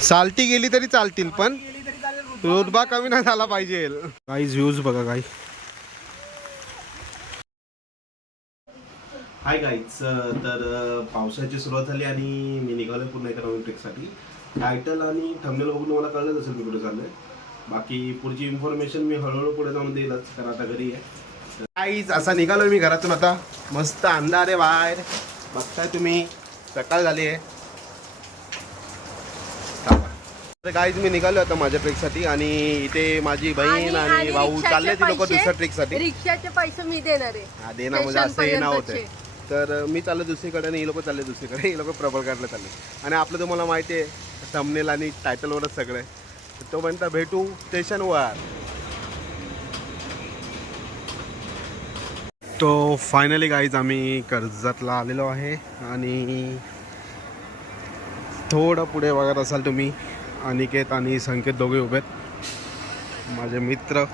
Salty गेली तरी चालतील पण रुतबा कमी नाही झाला पाहिजे. गाईज व्ह्यूज बघा गाई. हाय गाईज, तर पावसाची सुरुवात झाली आणि मी निघालो पुन्हा एका नवीन ट्रेकसाठी. टायटल आणि थंबनेल बघून मला कळलंच असेल मी कुठे चाललोय. बाकी पुढची इन्फॉर्मेशन मी हळूहळू पुढे जाऊन देईलच, कारण आता घरी आहे. गाईज असा निघालोय मी घरातून. आता मस्त अंधार आहे बाहेर, बघताय तुम्ही, सकाळ झाली आहे. तर गाईज मी निघालो आता माझ्या ट्रेकसाठी आणि इथे माझी बहीण आणि भाऊ चालले ती लोक दुसऱ्या ट्रेकसाठी. रिक्षाचे पैसे मी देणार आहे. हा देणार म्हणजे असं हे नाव होतं. तर मी चाललो दुसरीकडे आणि ही लोक चालले दुसरीकडे. ही लोक प्रबळगडला चालले आणि आपलं तुम्हाला माहिती आहे थंबनेल आणि टायटलवरच सगळं. तोपर्यंत भेटू स्टेशनवर. तो फायनली गाईज आम्ही कर्जतला आलेलो आहे आणि थोडं पुढे बघत असाल तुम्ही अनिकेत आणि संकेत दोघे उभे आहेत, माझे मित्र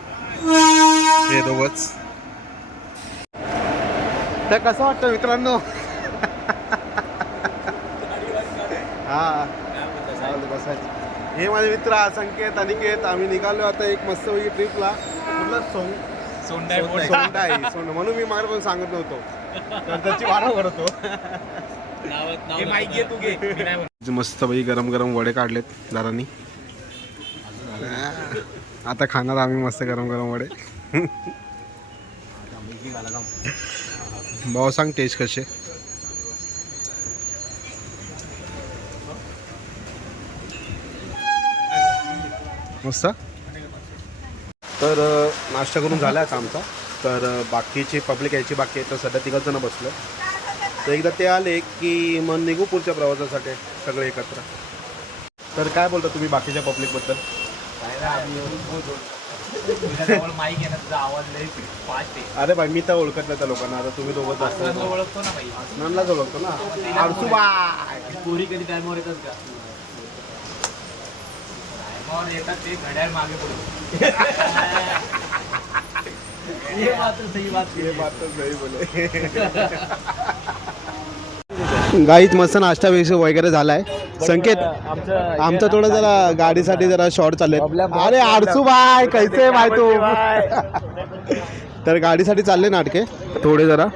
हे दोघंच. तर कसं वाटतं मित्रांनो? हा बसायचं. हे माझे मित्र संकेत अनिकेत. आम्ही निघालो आता एक मस्तपैकी ट्रिपला. कुठलं सोंडाई म्हणून मी मागे पण सांगत नव्हतो, तर त्याची वाढव करतो. मस्तपैकी गरम गरम वडे काढलेत दारांनी. आता खाणार आम्ही मस्त गरम गरम वडे. भाऊ सांग टेस्ट कसे? मस्त. तर नाश्ता करून झाला आता आमचा. तर बाकीची पब्लिक यायची बाकी आहे, तर सध्या 3 जण बसलो. तर एकदा ते आले की मग निघू पुढच्या प्रवासासाठी सगळे एकत्र. तर काय बोलता तुम्ही बाकीच्या पब्लिकबद्दल? अरे भाई मी तर ओळखत नाही त्या लोकांना. आता तुम्ही दोघं जास्त ओळखतो ना भाई, नंदलाच ओळखतो ना. आरसूबाई पोरी कधी टायमावर येतात का? टायमावर येतात ते घड्याळ मागे पुढे. ये बात तो सही बोले. गाईत मस्त नाश्ता वगैरे झालाय. संकेत आमचं थोडं जरा गाडीसाठी जरा शॉर्ट चालले. अरे आरसूबाई कैसे बाय तू? तर गाडीसाठी चालले नाटके थोडे जरा.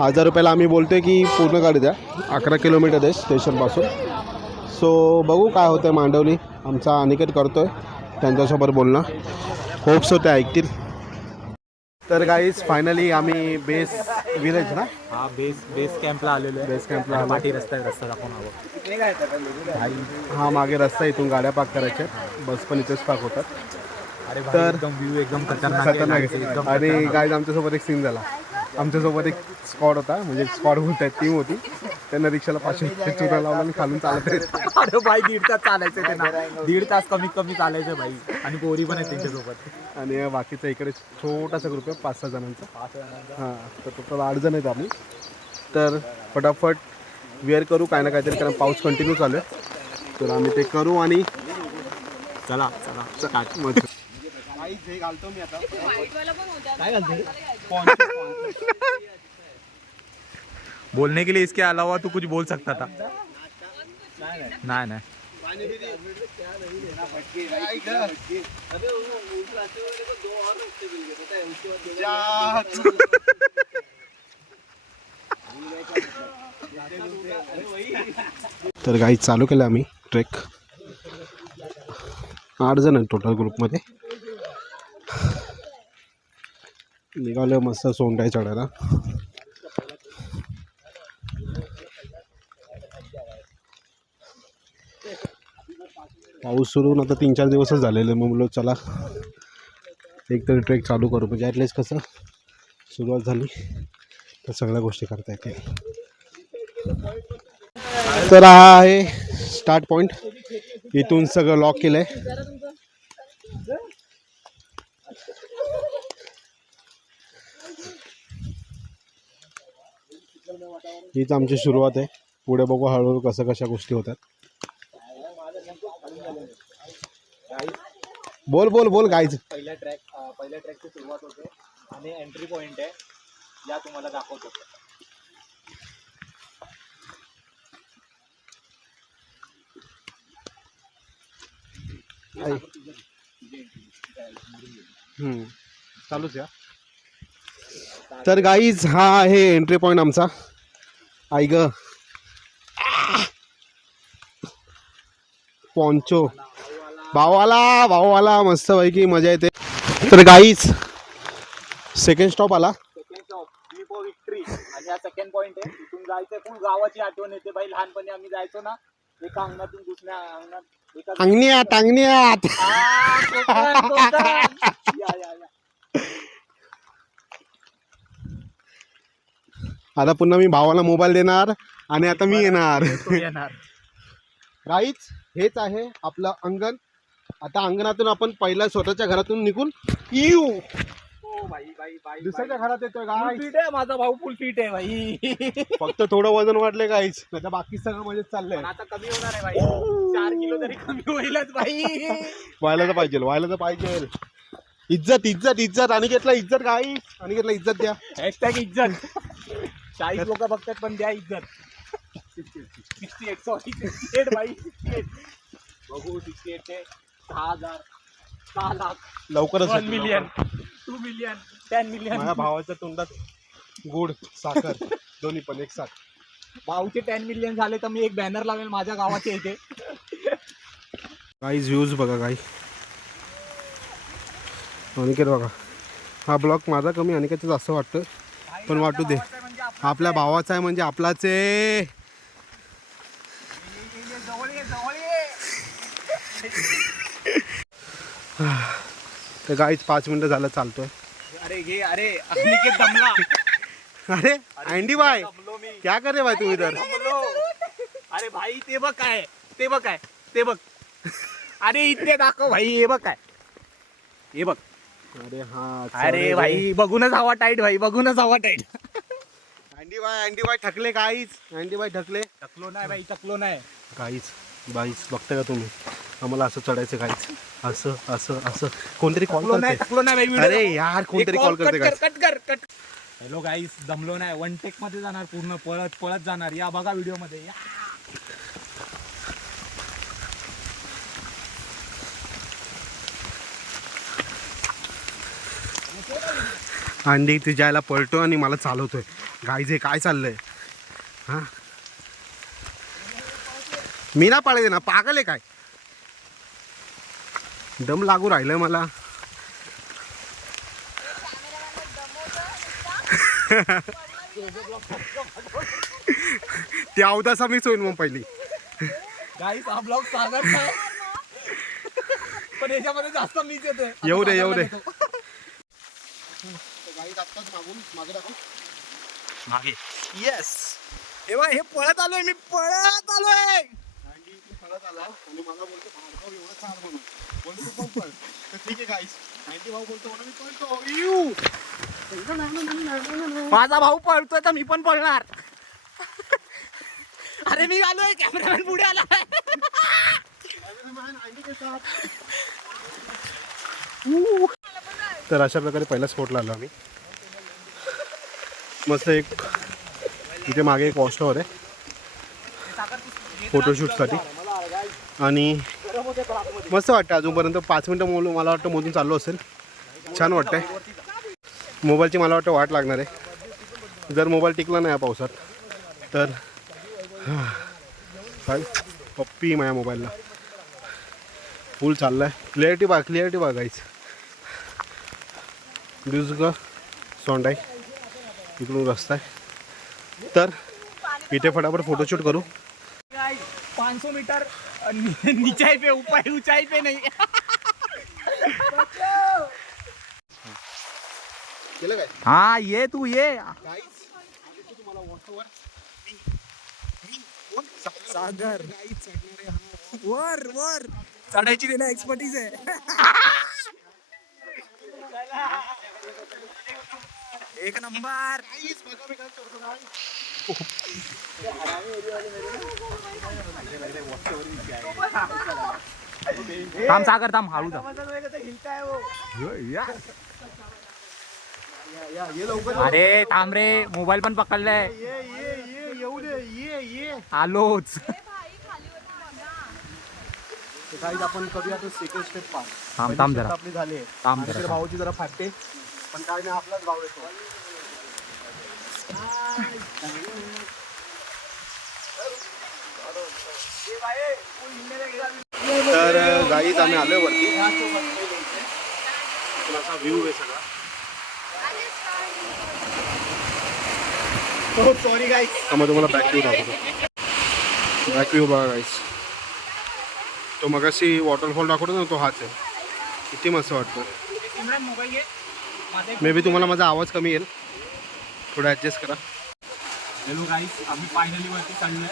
1000 रुपयाला आम्ही बोलतोय की पूर्ण गाडी द्या. 11 किलोमीटर आहे स्टेशनपासून. सो बघू काय होतंय. मांडवली आमचा अनिकेत करतोय, त्यांच्यासोबत बोलणं. होप्स होते ऐकतील. तर गाईज फायनली आम्ही बेस विलेज ना, हा बेस कॅम्पला आलेलो आहे. बेस कॅम्पला पाठी रस्ता दाखवून हवं. हा मागे रस्ता, इथून गाड्या पार्क करायच्या. बस पण इथेच पार्क होतात. अरे तर एकदम व्ह्यू एकदम खतरनाक खतरनाक. आणि गाईज आमच्यासोबत एक सीन झाला. आमच्यासोबत एक स्क्वॉड होता, म्हणजे स्क्वॉड बोलतायत टीम होती. त्यांना रिक्षाला 500 रुपये चुना लावला आणि खालून चालत आहेत. अरे भाई 1.5 तास चालायचं त्यांना. 1.5 तास कमीत कमी चालायचं भाई. आणि पोरी पण आहेत त्यांच्यासोबत. आणि बाकीचा इकडे छोटासा ग्रुप आहे 5-6 जणांचा. हां, तर टोटल 8 जण आहेत आम्ही. तर फटाफट वेअर करू काय ना काहीतरी, कारण पाऊस कंटिन्यू चालू आहे. तर आम्ही ते करू आणि चला घालतो मी आता. काय घालतो? बोलने के लिए इसके अलावा तू कुछ बोल सकता था. नहीं तर गाईज चालू केलं आम्ही ट्रेक. 8 जण आहेत टोटल ग्रुपमध्ये. निघालो मस्त सोंडाई चढायला. पाऊस सुरू होऊन आता 3-4 दिवसच झालेले. मग बोललो चला एकतरी ट्रेक चालू करू, म्हणजे ॲटलिस्ट कसं सुरुवात झाली तर सगळ्या गोष्टी करता येतील. तर हा आहे स्टार्ट पॉईंट. इथून सगळं लॉक केलं आहे. हीच आमची सुरुवात आहे. पुढे बघू हळूहळू कसं कशा गोष्टी होतात. बोल गाईज. पहिल्या ट्रॅकची सुरुवात होते आणि एंट्री पॉईंट आहे, या तुम्हाला दाखवतो. चालूच या. तर गाईज हा आहे एंट्री पॉइंट आमचा. आई ग पॉन्चो भाऊवाला मस्त पैकी मजा येते. तर गाईज सेकंड स्टॉप आला. विक्ट्री आणि हा सेकंड पॉइंट आहे. इथून जायचं पण गावाची आठवण येते भाई. लहानपणी आम्ही जायचो ना एका अंगणातून दुसऱ्या अंगणात टांगण्यात आता पुन्हा मी भावाला मोबाईल देणार आणि आता मी येणार. राईच हेच आहे आपलं अंगण. आता अंगणातून आपण पहिल्या स्वतःच्या घरातून निघून येऊ. दुसऱ्याच्या घरात येतोय गाय. माझा भाऊ फुल फिट आहे भाई. फक्त थोडं वजन वाढले गाईच, नाही बाकी सगळं मजेत चाललंय. आता कमी होणार आहे भाई. 4 किलो तरी कमी होईलच भाई. व्हायला तर पाहिजे. इज्जत आणि घेतला इज्जत गाई आणि घेतला इज्जत द्या. हॅशटॅग इज्जत. 40 लोक बघतात पण द्या इज्जत. 68 भाई. 68 बघू. 68 चे 6,000 6 लाख लवकरच 1 मिलियन 2 मिलियन 10 मिलियन. माझ्या भावाच्या तोंडात गुड साखर दोन्ही पण एक साथ. भाऊचे 10 मिलियन झाले तर मी एक बॅनर लावेल माझ्या गावाच्या इथे. गाईज व्ह्यूज बघा गाई. अनिकेत बघा. हा ब्लॉग माझा कमी अनिकेतच असं वाटतं पण वाटू दे. आपल्या भावाचा आहे म्हणजे आपलाच आहे. तर गाईज 5 मिनिटं झालं चालतोय. अरे अनिकेत दमला. अरे अँडी भाई क्या कर रे भाई तुम्ही तर. अरे भाई ते बघ काय ते बघ. अरे इथे दाखव भाई. हे बघ काय हे बघ. अरे हा अरे भाई बघूनच हवा टाईट भाई. बघूनच हवा टाईट. अँडी भाई ठकले गाईज. अँडी भाई ठकले. टकलो नाही भाई. टकलो नाही गाईज बाईस बघताय का तुम्ही. आम्हाला असं चढायचं गाईज. असं असं असं कोणतरी कॉल करते. टकलो नाही भाई. अरे यार कोणतरी कॉल करते गाईज. कट कर. हॅलो गाईस दमलो नाही. 1 टेक मध्ये जाणार. पूर्ण पळत जाणार. या बघा व्हिडिओ मध्ये. अंडी इथे जायला पळतो आणि मला चालवतोय. गाईज हे काय चाललंय. हा मी ना पाळले ना पागल आहे काय. दम लागू राहिलं मला. ते अवदासा मीच होईन मग पहिली. गाईस हा ब्लॉग सांगत नाही पण याच्यामध्ये जास्त मीच येतोय. येऊ दे. मागे येस. हे पळत आलोय मी. पळत आलोय. आणि मला बोलतो भार्गव एवढं चाल म्हणून बोलतो पण पळ. तर ठीक आहे गाईस. अँडी भाऊ बोलतो म्हणून मी पळतो. माझा भाऊ पळतोय तर मी पण पळणार. अरे मी आलोय. कॅमेरामॅन पुढे आला. तर अशा प्रकारे पहिला स्पॉटला आलो आम्ही. मस्त एक इथे मागे एक वॉच टॉवर आहे फोटोशूटसाठी. आणि मस्त वाटतं. अजूनपर्यंत 5 मिनटं मला वाटतं मोजून चाललो असेल. छान वाटतंय. मोबाईलची मला वाटतं वाट लागणार आहे. जर मोबाईल टिकला नाही या पावसात तर काय पप्पी माझ्या मोबाईलला फुल चालला आहे. क्लिअरिटी बघायचं. दुसरं सोंडाई इकडून रस्ता आहे. तर इथे फटाफट फोटोशूट करू. 500 मीटर नीचे पे ऊंचाई पे नहीं. केलं काय हाँ ये तू ये सागर वर वर चढायची देना एक्सपर्टीज आहे. एक नंबर. थांब सागर थांब. हळू थांब. अरे थांब रे. मोबाईल पण पकडलाय. आलोच. तर काही आपण करूया तो सेकंड स्टेप पास. थांब जरा. आपली झाली आहे. थांब आणि जरा. तर भाऊची जरा फाटते पण काय नाही आपलाच भाव येतो. तर गाईच आम्ही आलोय वरती. असा व्ह्यू आहे सगळा. सॉरी गाईस. त्यामुळे तुम्हाला बॅक व्ह्यू दाखवतो. बॅक व्ह्यू बघा गाईस. तो मगाशी वॉटरफॉल दाखवतो ना तो हाच आहे. किती मस्त वाटतं. मे बी तुम्हाला माझा आवाज कमी येईल. थोडं ॲडजस्ट करा. हॅलो गाईस, आम्ही फायनली वरती चाललोय.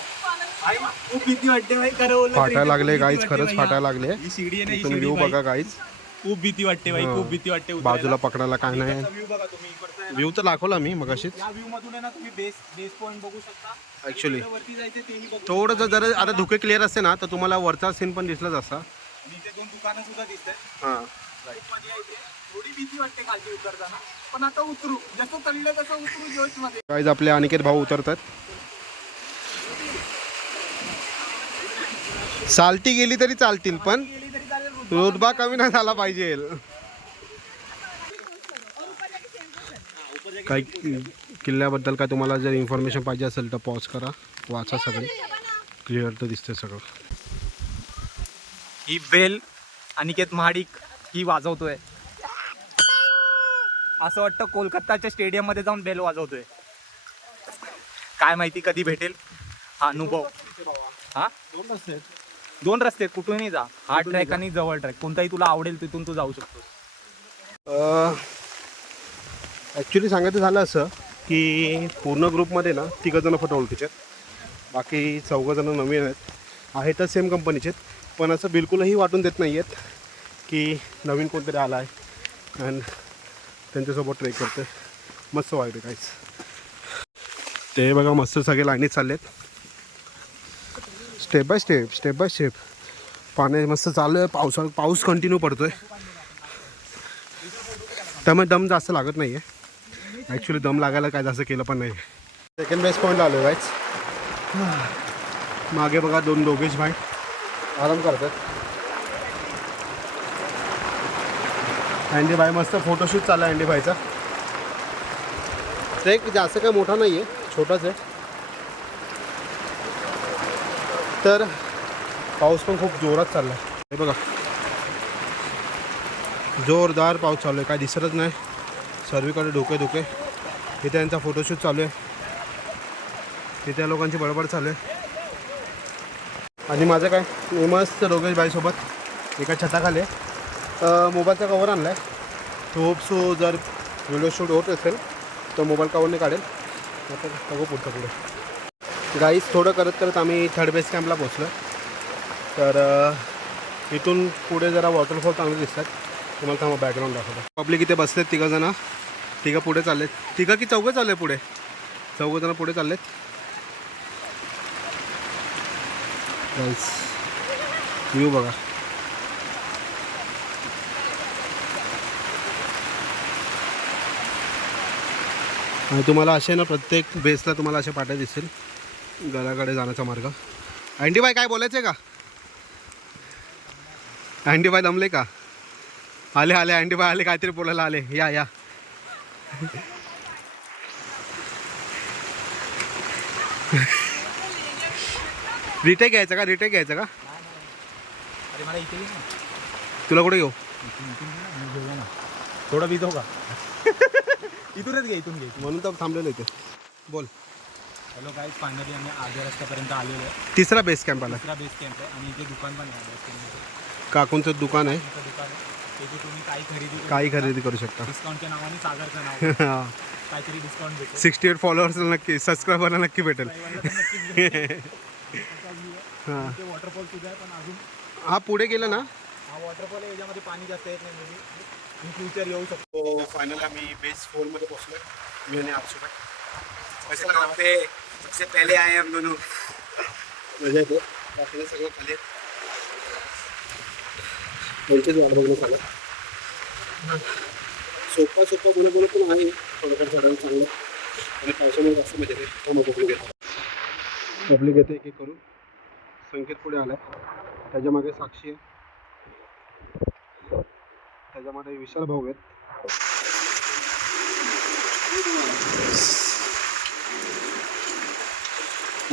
खूप भीती वाटते भाई. खरं फाटायला लागले गाईच. खरंच फाटायला लागले. ही शिडी आहे ना, ही तुम्ही शिडी व्ह्यू भाई. बघा गाईच. खूप भीती वाटते भाई. खूप भीती वाटते. बाजूला पकडायला काय नाही. व्ह्यू बघा तुम्ही इकडचा आहे ना. व्ह्यू तर दाखवला मी मगाशीच. या व्ह्यू मधून आहे ना तुम्ही बेस पॉइंट बघू शकता. ऍक्च्युली वरती जायचं तेही बघू. थोडंसं जर आता धुके क्लिअर असते ना तर तुम्हाला वरचा सीन पण दिसलाच असता. आणि इथे 2 दुकानं सुद्धा दिसतात. हां खूप मजा येते. थोडी भीती वाटते खाली उतरताना, पण आता उतरू. जसं चढलं तसं उतरू जोश मध्ये. गाईज आपले अनिकेत भाऊ उतरतात. चालती गेली तरी चालतील पण गेली तरी चालेल. रुतबा कमी नाही झाला पाहिजे. काही किल्ल्याबद्दल काय तुम्हाला जर इन्फॉर्मेशन पाहिजे असेल तर पॉज करा, वाचा सगळे. क्लिअर तर दिसते सगळं. ही बेल अनिकेत महाडिक ही वाजवतोय. असं वाटतं कोलकाताच्या स्टेडियम मध्ये जाऊन बेल वाजवतोय. काय माहिती कधी भेटेल हा अनुभव. हा 2 रस्ते कुठूनही जा. हार्ड ट्रॅक आणि जवळ ट्रॅक कोणताही तुला आवडेल तिथून तू जाऊ शकतोस. ॲक्च्युली सांगायचं झालं असं की पूर्ण ग्रुपमध्ये ना 3 जण फक्त ओळखीचे आहेत. बाकी 4 जण नवीन आहेत तर सेम कंपनीचे आहेत. पण असं बिलकुलही वाटून देत नाही आहेत की नवीन कोणतरी आला आहे आणि त्यांच्यासोबत ट्रेक करते. मस्त वाटते काहीच. ते बघा मस्त सगळे लाईनीत चालले आहेत. स्टेप बाय स्टेप पाणी मस्त चालू आहे. पाऊस कंटिन्यू पडतो आहे त्यामुळे दम जास्त लागत नाही आहे. ॲक्च्युली दम लागायला काय जास्त केलं पण नाही. सेकंड बेस पॉईंटला आलो आहे. मागे बघा 2 दोघेश भाई आराम करतात. अँडी भाई मस्त फोटोशूट चालला आहे. अँडी भाईचा ट्रेक जास्त काय मोठा नाही आहे, छोटाच आहे. तर पाऊस पण खूप जोरात चालला आहे. हे बघा जोरदार पाऊस चालू आहे. काय दिसतच नाही. सर्वीकडे धुके. इथे यांचा फोटोशूट चालू आहे. तिथे लोकांची बडबड चालू आहे. आणि माझं काय मी मस्त दोघेश बाईसोबत एका छताखाली मोबाईलचा कवर आणला आहे. होप सो जर व्हिडिओ शूट होत असेल तर मोबाईल कवरने काढेल. आता बघू पुढे. गाईस थोडं करत आम्ही 3rd बेस कॅम्पला पोचलो. तर इथून पुढे जरा वॉटरफॉल चांगले दिसतात. तुम्हाला थांबा बॅकग्राऊंड दाखवतो. पब्लिक इथे बसलेत. 3 जण. 3 पुढे चाललेत. 3 की 4 चालले पुढे. 4 जण पुढे चाललेत. गाईस व्ह्यू बघा. आणि तुम्हाला असे ना प्रत्येक बेसला तुम्हाला असे पाट्या दिसतील गडाकडे जाण्याचा मार्ग. अँडी बाई काय बोलायचं आहे का? अँडी बाई दमले का? आले अँडी बाई आले. काहीतरी बोलायला आले. या रिटेक घ्यायचं का? अरे मला इथे ये ना. तुला कुठे घेऊ? थोडं भिजव का? इथूनच घे. म्हणून तर थांबलेलं इथे. बोल. हॅलो गाईज, फायनली आम्ही अर्ध्या रस्त्यापर्यंत आलेलो आहे. 3रा बेस कॅम्प आला. 3रा बेस कॅम्प आहे आणि इथे दुकान पण आहे. बेस कॅम्पमध्ये काकूंचं दुकान आहे. दुकान आहे. तिथे तुम्ही काही खरेदी करू शकता. डिस्काउंटच्या नावाने सागरचं नाव काहीतरी डिस्काउंट भेटेल. 68 फॉलोअर्सला नक्की, सबस्क्रायबरला नक्की भेटेल. हां वॉटरफॉल सुद्धा आहे. पण अजून हा पुढे गेलं ना हा वॉटरफॉल आहे. याच्यामध्ये पाणी जास्त येत नाही. म्हणजे इन फ्युचर येऊ शकतो. फायनली आम्ही बेस 4 मध्ये पोहोचलो. मी आणि आरसूबाई सबसे पहले आए हम दोनों. मजा येते. बाकीला सगळं खाली त्यांचेच वाट बघणं चालत. सोपा बोलत पण आहे. थोडंफार चढायला चांगलं आणि पावसामुळे जास्त मजा येते. पब्लिक येते एक करून. संकेत पुढे आला आहे. त्याच्या मागे साक्षी आहे. त्याच्यामध्ये विशाल भाऊ आहेत.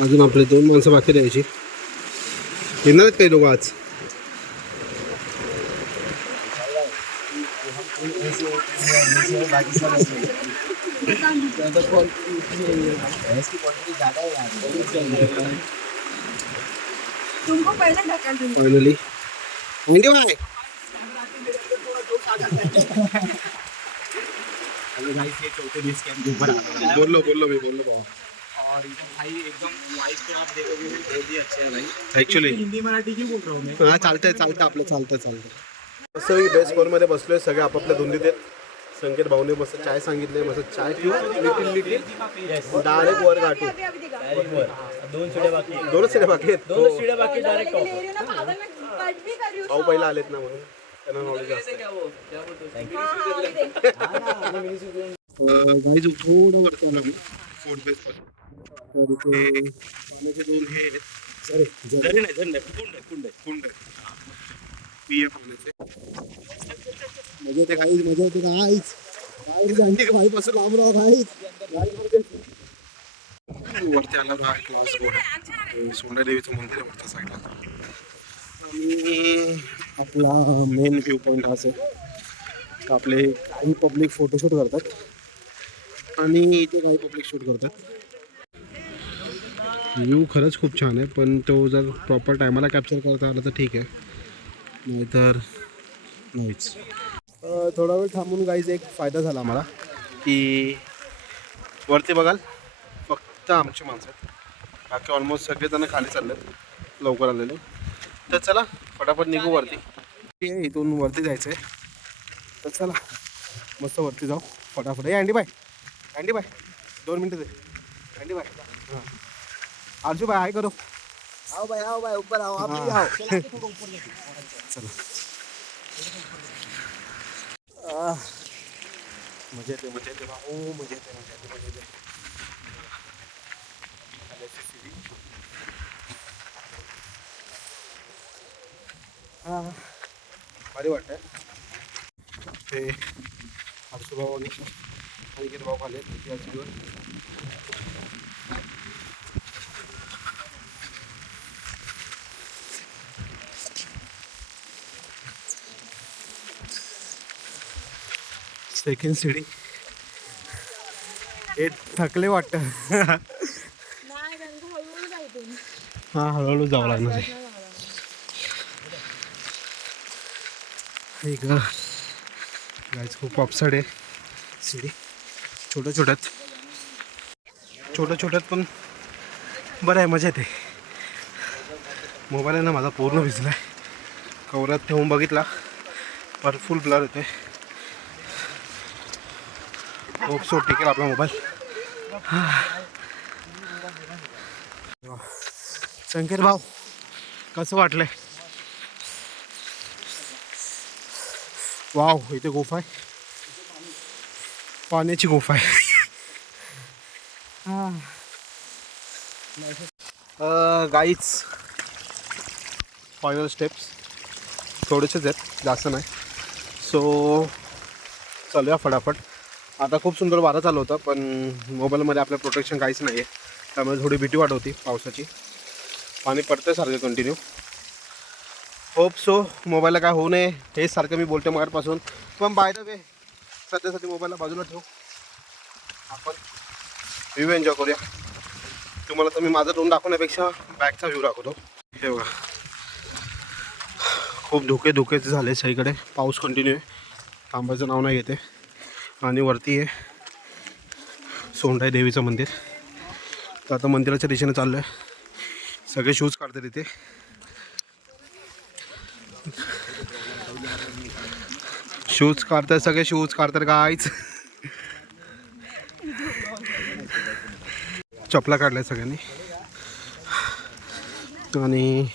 अजून आपले 2 माणसं बाकी द्यायची. येणार आहेत काही लोक आज? तुमको पहले ढकल दूंगी. Finally thank you bye. Hello guys, ये चौथे बेस कैंप के ऊपर आ गए हैं। बोल लो भाऊ. और एकदम भाई एकदम वाइब पे आप देखोगे बहुत ही अच्छा है भाई. ॲक्च्युली हिंदी मराठी क्यों बोल रहा हूँ मैं? हा चालतंय आपलं चालतंय. मस्त मी बेस्ट मध्ये बसलोय. सगळे आपापल्या धुंदीत आहेत. संकेत भाऊने मस्त चाय सांगितले. मस्त चाय पिऊ लिटिल डायरेक्ट वर गाठू. अभी अभी दिखा. 2 शिड्या बाकी आहेत. 2 सीट्या बाकी आहेत. 2 शिड्या बाकी ले डायरेक्ट रही हूँ ना पागल, मैं कट भी कर रही हूँ. भाऊ पहिला आलेत ना म्हणून त्यांना नॉलेज असतं. हाँ, अभी देख. गाईज थोडं वरती आलो मी फोर्ट बेस पासून. तर इथे पाण्याचे 2 हे आहेत. झरी नाही झरी नाही कुंड पिये पाण्याचे. मजा येते गाईज. आणखी भाई पासून लांब राहा गाईज. वरती आल्यावर हा क्लास बोर्ड आहे. सोंडा देवीचं मंदिर आहे वरच्या साईडला. आणि आपला मेन व्ह्यू पॉईंट हाच आहे. आपले काही पब्लिक फोटोशूट करतात आणि इथे काही पब्लिक शूट करतात. व्ह्यू खरंच खूप छान आहे, पण तो जर प्रॉपर टायमाला कॅप्चर करता आला तर ठीक आहे, नाहीतर नाहीच. थोडा वेळ थांबून गाईज एक फायदा झाला आम्हाला की वरती बघाल फक्त आमची माणसं आहेत. बाकी ऑलमोस्ट सगळेजण खाली चाललेत लवकर आलेले. तर चला फटाफट निघू वरती. इथून वरती जायचं आहे. तर चला मस्त वरती जाऊ फटाफट. अँडी बाय 2 मिनटं दे. अँडी बाय हां आरजू बाय हाय करो. आओ भाई ऊपर आओ आप भी आओ. चला मजा येते भाऊ. मजा येते. हां भारी वाटतंय. ते आरसू भाऊ आणि संकेत भाऊ आले या सीडीवर. Second CD. हे थकले वाटतं. नाही, त्यांचं हळूहळू जायचं. हां हळूहळू जावं लागणार आहे. एक गाईज खूप अपसाईड आहे सीडी. छोट्यात पण बरं आहे, मजा येते. मोबाईल आहे ना माझा पूर्ण भिजला आहे. कवरात ठेवून बघितला पर फुल ब्लर येते. खूप सो टिकेल आपला मोबाईल. संकेत भाऊ कसं वाटलंय? वाव इथे गुफा आहे, पाण्याची गुफा आहे. गाईज फायनल स्टेप्स थोडेसेच आहेत, जास्त नाही. सो चालूया फटाफट. आता खूप सुंदर वारा चालू होता, पण मोबाईलमध्ये आपलं प्रोटेक्शन काहीच नाही आहे, त्यामुळे थोडी भीती वाटत होती पावसाची. पाणी पडतं सारखं कंटिन्यू. होप सो मोबाईलला काय होऊ नये हेच सारखं मी बोलतो मगापासून. पण बाय द वे सध्यासाठी मोबाईलला बाजूला ठेवू, आपण व्ह्यू एन्जॉय करूया. तुम्हाला तर मी माझं तोंड दाखवण्यापेक्षा बॅकचा व्ह्यू दाखवतो. हे बघा खूप धुकेच झाले सगळीकडे. पाऊस कंटिन्यू आहे, थांबायचं नाव नाही घेते. आणि वरती आहे सोंडाई देवीचं मंदिर. तर आता मंदिराच्या दिशेने चाललो आहे. सगळे शूज काढतात तिथे. शूज काढतात गाईच. चपला काढल्या सगळ्यांनी. आणि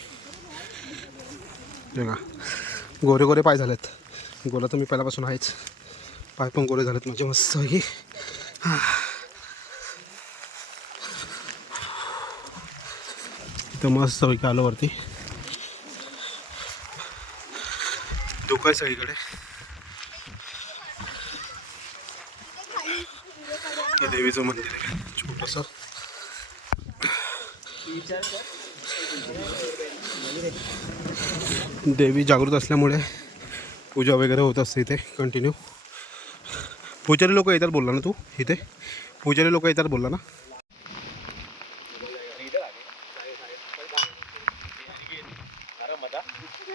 बघा गोरे पाय झालेत. गोरा तर मी पहिल्यापासून आहेच, पाय पण गोरे झालेत माझे मस्त की. इथं मस्त पैकी आलो वरती. धुकं आहे सगळीकडे. देवीचं मंदिर आहे छोटंसं. देवी जागृत असल्यामुळे पूजा वगैरे होत असते इथे कंटिन्यू. पुजारी लोक येतात बोलला ना तू इथे? पुजारी लोक येतात बोलला ना?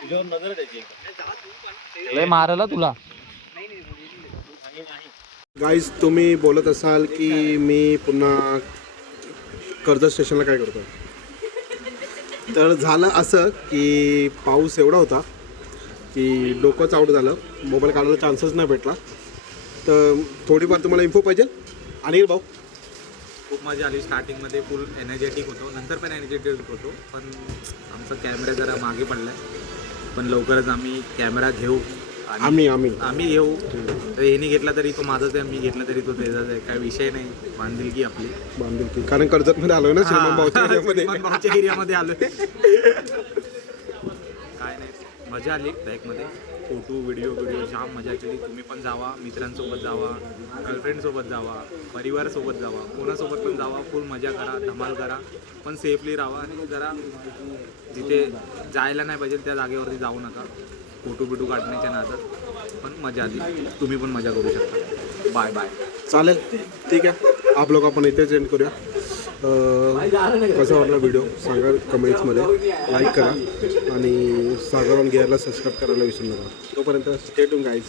तुझ्यावर नजर द्यायची लय मारला तुला. गाईज तुम्ही बोलत असाल की मी पुन्हा कर्जत स्टेशनला काय करतो, तर झालं असं की पाऊस एवढा होता की डोकंच आउट झालं. मोबाईल काढायला चान्सच नाही भेटला. तर थोडीफार तुम्हाला इन्फो पाहिजे. आणि भाऊ खूप मजा आली. स्टार्टिंगमध्ये फुल एनर्जेटिक होतो, नंतर पण एनर्जेटिक होतो, पण आमचा कॅमेरा जरा मागे पडला आहे. पण लवकरच आम्ही कॅमेरा घेऊ आणि आम्ही घेऊ. तर ह्याने घेतला तरी तो माझाच आहे, मी घेतला तरी तो त्याचाच आहे. काय विषय नाही, बांधिलकी आपली बांधिलकी. कारण कर्जतमध्ये आलोय ना, श्रीमान भाऊच्या एरियामध्ये. भाऊच्या एरियामध्ये आलोय. काय नाही, मजा आली ट्रॅकमध्ये. फोटो व्हिडिओ जाम मजा केली. तुम्ही पण जावा, मित्रांसोबत जावा, गर्लफ्रेंडसोबत जावा, परिवारासोबत जावा, कोणासोबत पण जावा. फुल मजा करा, धमाल करा, पण सेफली राहा. आणि जरा जिथे जायला नाही पाहिजे त्या जागेवरती जाऊ नका फोटो बिटो काढण्याच्या नादात. पण मजा आली, तुम्ही पण मजा करू शकता. Bye bye. चालेल, ठीक आहे. आप लोक आपण इथेच एंड करूया. कसा वाटला व्हिडिओ सांगा कमेंट्समध्ये. लाईक करा आणि सागर ऑन गिअरला सबस्क्राईब करायला विसरू नका. तोपर्यंत स्टे ट्यून गाईज.